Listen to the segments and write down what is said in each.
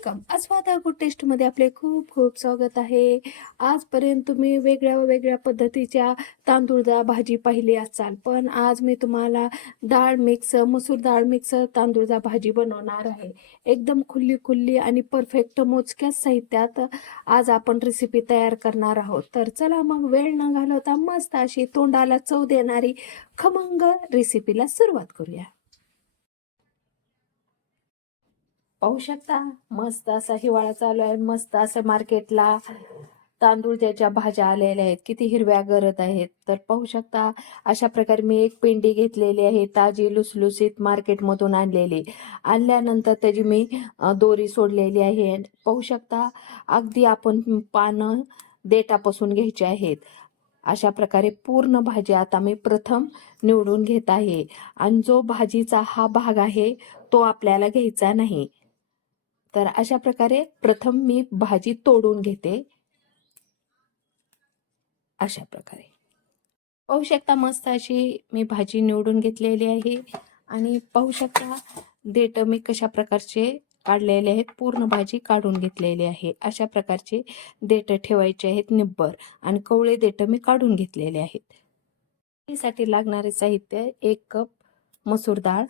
Welcome. अस्वादा good टेस्टमध्ये आपले खूप खूप स्वागत आहे. आजपर्यंत तुम्ही वेगळ्या वेगळ्या पद्धतीच्या तांदूळ डाळ भाजी पाहिली असाल. पण आज मी तुम्हाला डाळ मिक्स मसूर डाळ मिक्स तांदूळ डाळ भाजी बनवणार आहे. एकदम खुल्ली खुल्ली आणि परफेक्ट मोजक्याच साहित्यात आज आपण रेसिपी तयार करणार आहोत. तर चला मग वेळ न घालवता मस्त अशी तोंडाला चव देणारी खमंग रेसिपीला सुरुवात करूया. पाहू शकता. मस्त असा हिवाळा चालू आहे. मस्त असं मार्केटला तांदूळ त्याच्या भाज्या आलेल्या आहेत. किती हिरव्या गरत आहेत. तर पाहू शकता अशा प्रकारे मी एक पेंडी घेतलेली आहे. ताजी लुसलुसीत मार्केटमधून आणलेली. आणल्यानंतर त्याची मी दोरी सोडलेली आहे. पाहू शकता अगदी आपण पानं देटापासून घ्यायची आहेत. अशा प्रकारे पूर्ण भाजी आता मी प्रथम निवडून घेत आहे. आणि जो भाजीचा हा भाग आहे तो आपल्याला घ्यायचा नाही. तर अशा प्रकारे प्रथम मी भाजी तोडून घेते. अशा प्रकारे. पाहू शकता मस्त अशी मी भाजी निवडून घेतलेली आहे. आणि पाहू शकता देठ मी कशा प्रकारचे काढलेले आहेत. पूर्ण भाजी काढून घेतलेली आहे. अशा प्रकारचे देठ ठेवायचे आहेत निब्बर आणि कवळे देठ मी काढून घेतलेले आहेत. साठी लागणारे साहित्य एक कप मसूर डाळ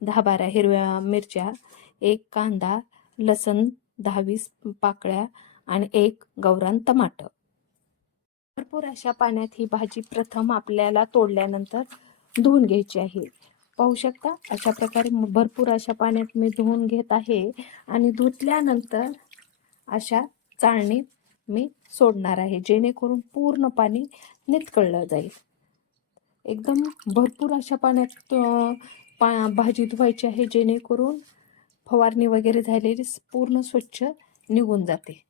दहा बारा हिरव्या मिरच्या एक कांदा लसण दहावीस पाकळ्या आणि एक गौरान टमाटर भरपूर अशा पाण्यात ही भाजी प्रथम आपल्याला तोडल्यानंतर धुवून घ्यायची आहे. पाहू शकता अशा प्रकारे भरपूर अशा पाण्यात मी धुवून घेत आहे आणि धुतल्यानंतर अशा चाळणीत मी सोडणार आहे जेणेकरून पूर्ण पाणी नितकळलं जाईल. एकदम भरपूर अशा पाण्यात पा भाजी धुवायची आहे जेणेकरून फवारणी वगैरे झालेली पूर्ण स्वच्छ निघून जाते.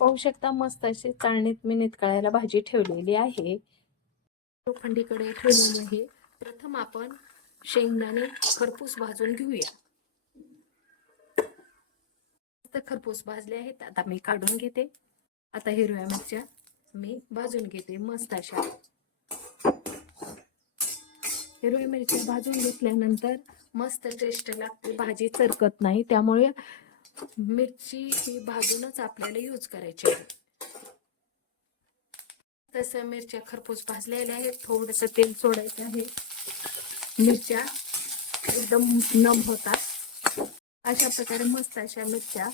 पाहू शकता मस्त अशी चाळणीत मी नितकळायला भाजी ठेवलेली आहे. लोखंडीकडे ठेवलेली आहे. प्रथम आपण शेंगदाणे खरपूस भाजून घेऊया. खरपूस भाजले आहेत. आता मी काढून घेते. आता हिरव्या मिरच्या मी भाजून घेते. मस्त अशा हिरव्या मिरच्या भाजून घेतल्यानंतर मस्त टेस्ट लागते. भाजी चरकत नाही त्यामुळे मिरची ही भाजूनच आपल्याला यूज करायची आहे. तसं मिरच्या खरपूस भाजलेल्या आहेत. थोडस तेल सोडायचं आहे. मिरच्या एकदम नम होतात. अशा प्रकारे मस्त अशा मिरच्या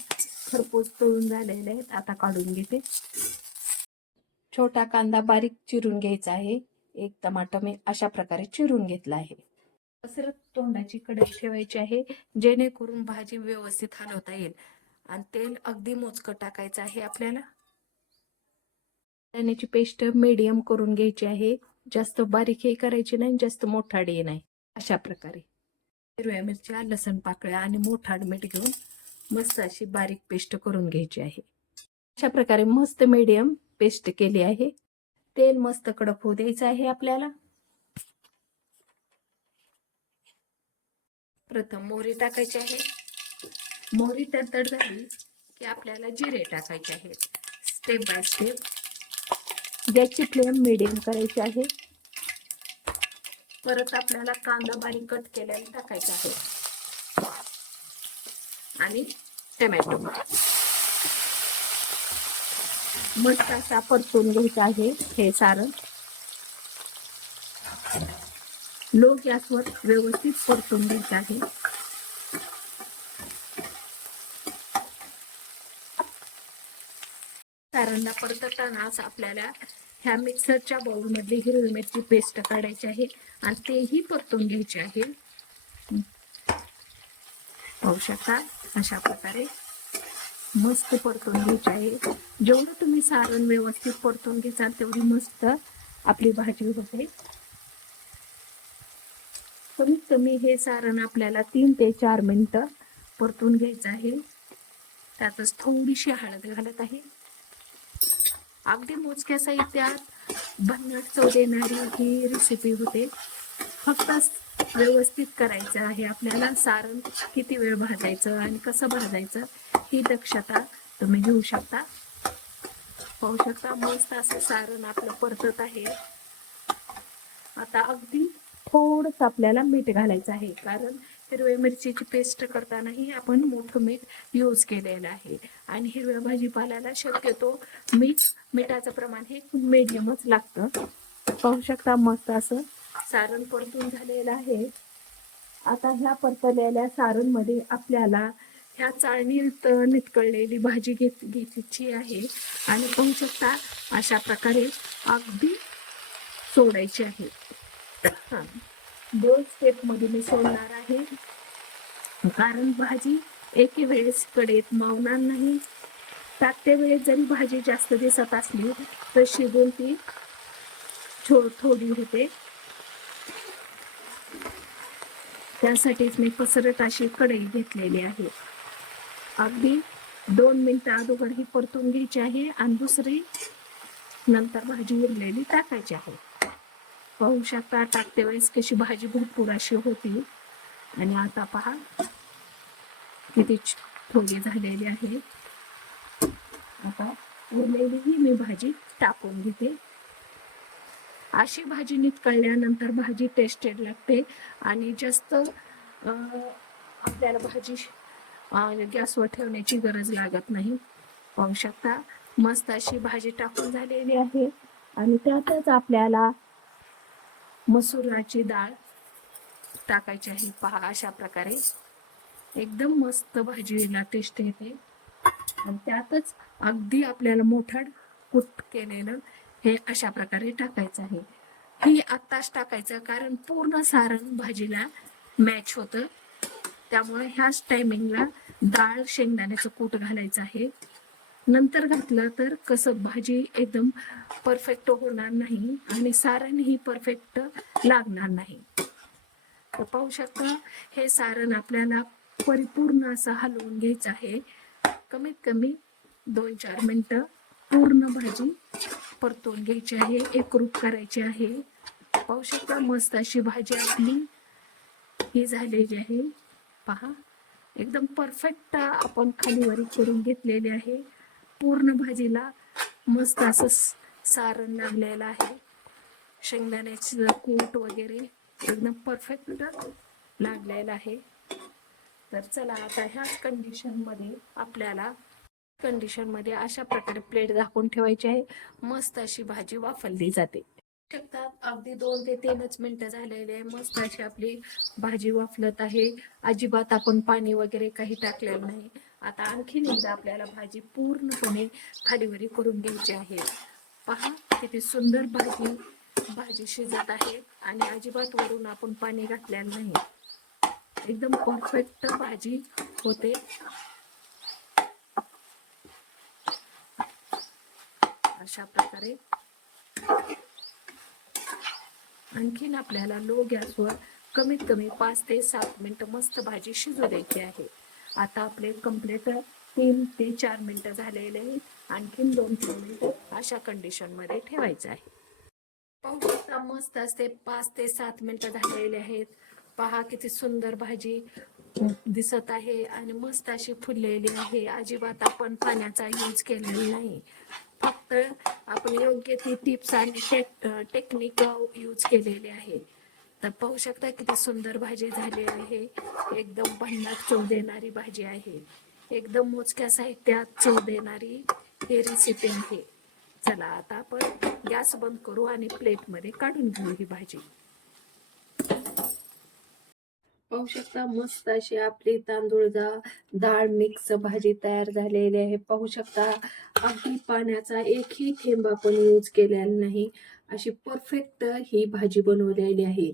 खरपूस तळून झालेल्या आहेत. आता काढून घेते. छोटा कांदा बारीक चिरून घ्यायचा आहे. एक टमाटर मी अशा प्रकारे चिरून घेतला आहे. पसरत तोंडाची कढई ठेवायची आहे जेणेकरून भाजी व्यवस्थित हलवता येईल. आणि तेल अगदी मोजकं टाकायचं आहे आपल्याला. चण्याची पेस्ट मीडियम करून घ्यायची आहे. जास्त बारीकही करायची नाही जास्त मोठाडी नाही. अशा प्रकारे. हिरव्या मिरच्या लसण पाकळ्या आणि मोठाड मीठ घेऊन मस्त अशी बारीक पेस्ट करून घ्यायची आहे. अशा प्रकारे मस्त मीडियम पेस्ट केली आहे. तेल मस्त कडक होऊ द्यायचं आहे आपल्याला. प्रथम मोहरी टाकायची आहे. मोहरी तडतड झाली की आपल्याला जिरे टाकायचे आहेत. स्टेप बाय स्टेप गॅसची फ्लेम मिडियम करायची आहे. परत आपल्याला कांदा बारीक कट केलेला टाकायचा आहे. आणि टमॅटो मस्त असा परतून घ्यायचा आहे हे सारण लो गॅसवर व्यवस्थित परतून घ्यायचं आहे. सारांना परततानाच आपल्याला ह्या मिक्सरच्या बाउलमध्ये हिरवी मिरची पेस्ट काढायची आहे आणि तेही परतून घ्यायचे आहे. पाहू शकता अशा प्रकारे. मस्त परतून घ्यायची आहे. जेवढं तुम्ही सारण व्यवस्थित परतून घ्याल तेवढी मस्त आपली भाजी होते कमीत कमी हे सारण आपल्याला तीन ते चार मिनटं परतून घ्यायचं आहे. त्यातच थोडीशी हळद घालत आहे. अगदी मोजक्या साहित्यात भन्नाट चव देणारी ही रेसिपी होते. फक्त व्यवस्थित करायचं आहे आपल्याला. सारण किती वेळ भाजायचं आणि कसं भाजायचं ही दक्षता तुम्ही घेऊ शकता. पाहू शकता मस्त असं सारण आपलं परतत आहे. आता अगदी थोडंसं आपल्याला मीठ घालायचं आहे कारण हिरव्या मिरचीची पेस्ट करतानाही आपण मोठं मीठ यूज केलेलं आहे. आणि हिरव्या भाजीपाल्याला शक्यतो मीठ मिठाचं प्रमाण हे मेडियमच लागतं. पाहू शकता मस्त असं सारण परतून झालेलं आहे. आता ह्या परतलेल्या सारणमध्ये आपल्याला ह्या चाळणीत नितकळलेली भाजी घेत घ्यायची आहे आणि पाहू शकता अशा प्रकारे अगदी सोडायची आहे. हा. दोन स्टेपमध्ये मी सोडणार आहे. कारण भाजी एके वेळेस कडेत मावणार नाही. टाकते वेळेस जरी भाजी जास्त दिसत असली तर शिजून ती छो थोडी होते. त्यासाठीच मी पसरट अशी कढई घेतलेली आहे. अगदी दोन मिनिटं अगोदर ही परतून घ्यायची आहे आणि दुसरी नंतर भाजी उरलेली टाकायची आहे. पाहू शकता टाकते वेळेस कशी भाजी भरपूर अशी होती. आणि आता पहा किती थोडी झालेली आहे. आता उरलेली ही मी भाजी टाकून घेते. अशी भाजी नितकळल्यानंतर भाजी टेस्टेड लागते. आणि जास्त आपल्याला भाजी गॅसवर ठेवण्याची गरज लागत नाही. पाहू शकता मस्त अशी भाजी टाकून झालेली आहे. आणि त्यातच आपल्याला मसुराची डाळ टाकायची आहे. पहा अशा प्रकारे. एकदम मस्त भाजीला टेस्ट येते. आणि त्यातच अगदी आपल्याला मोठड कुट केलेलं हे अशा प्रकारे टाकायचं आहे. ही आत्ताच टाकायचं कारण पूर्ण सारण भाजीला मॅच होतं. त्यामुळे ह्याच टायमिंगला डाळ शेंगदाण्याचं कूट घालायचं आहे. नंतर घातलं तर कसं भाजी एकदम परफेक्ट होणार नाही आणि सारणही परफेक्ट लागणार नाही. तर पाहू शकता हे सारण आपल्याला परिपूर्ण असं हलवून घ्यायचं आहे. कमीत कमी दोन चार मिनटं पूर्ण भाजी परतून घ्यायची आहे एकरूप करायची आहे. पाहू शकता मस्त अशी भाजी आपली ही झालेली आहे. पहा. एकदम परफेक्ट आपण खालीवरी करून घेतलेली आहे. पूर्ण भाजीला मस्त असं सारण लागलेलं आहे. शेंगदाण्याचं कूट वगैरे एकदम परफेक्ट लागलेलं आहे. तर चला आता ह्याच कंडिशनमध्ये आपल्याला कंडिशनमध्ये अशा प्रकारे प्लेट झाकून ठेवायची आहे. मस्त अशी भाजी वाफरली जाते. शकतात अगदी दोन ते तीनच मिनिटं झालेले आहे. मस्त अशी आपली भाजी वाफलत आहे. अजिबात आपण पाणी वगैरे काही टाकलेलं नाही. आता आणखीन एकदा आपल्याला भाजी पूर्णपणे खालीवरी करून घ्यायची आहे. पहा किती सुंदर भाजी भाजी शिजत आहे आणि अजिबात वरून आपण पाणी घातलेलं नाही. एकदम परफेक्ट भाजी होते. अशा प्रकारे आणखीन आपल्याला लो गॅसवर कमीत कमी पाच ते सात मिनिट मस्त भाजी शिजू द्यायची आहे. आता आपले कंप्लीट तीन ते चार मिनिटं झालेले आहेत. आणखीन दोन तीन मिनिटं अशा कंडिशनमध्ये ठेवायचं आहे. पाहू शकता मस्त असते पाच ते सात मिनिटं झालेले आहेत. पहा किती सुंदर भाजी दिसत आहे आणि मस्त अशी फुललेली आहे. अजिबात आपण पाण्याचा यूज केलेला नाही. फक्त आपण योग्य ती टिप्स आणि टेक्निक यूज केलेले आहे. तर पाहू शकता किती सुंदर भाजी झाली आहे. एकदम भंडार चव देणारी भाजी आहे. एकदम मोजक्या साहित्यात चव देणारी ही रेसिपी आहे. चला आता आपण गॅस बंद करू आणि प्लेटमध्ये काढून घेऊ ही भाजी. पाहू शकता मस्त अशी आपली तांदूळजा डाळ मिक्स भाजी तयार झालेली आहे. पाहू शकता अगदी पाण्याचा एकही थेंब आपण यूज केलेला नाही. अशी परफेक्ट ही भाजी बनवलेली आहे.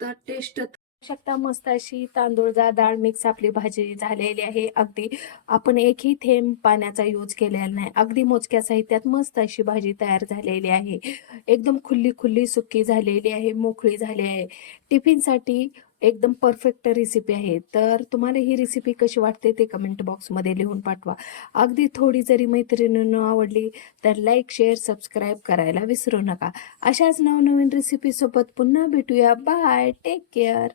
तर टेस्ट शकता मस्त अशी तांदूळजा डाळ मिक्स आपली भाजी झालेली आहे. अगदी आपण एकही थेंब पाण्याचा यूज केलेला नाही. अगदी मोजक्या साहित्यात मस्त अशी भाजी तयार झालेली आहे. एकदम खुल्ली खुल्ली सुकी झालेली आहे मोकळी झाली आहे. टिफिनसाठी एकदम परफेक्ट रेसिपी आहे. तर तुम्हाला ही रेसिपी कशी वाटते ते कमेंट बॉक्समध्ये लिहून पाठवा. अगदी थोडी जरी मैत्रिणीनं आवडली तर लाईक शेअर सबस्क्राईब करायला विसरू नका. अशाच नवनवीन रेसिपीसोबत पुन्हा भेटूया. Bye take care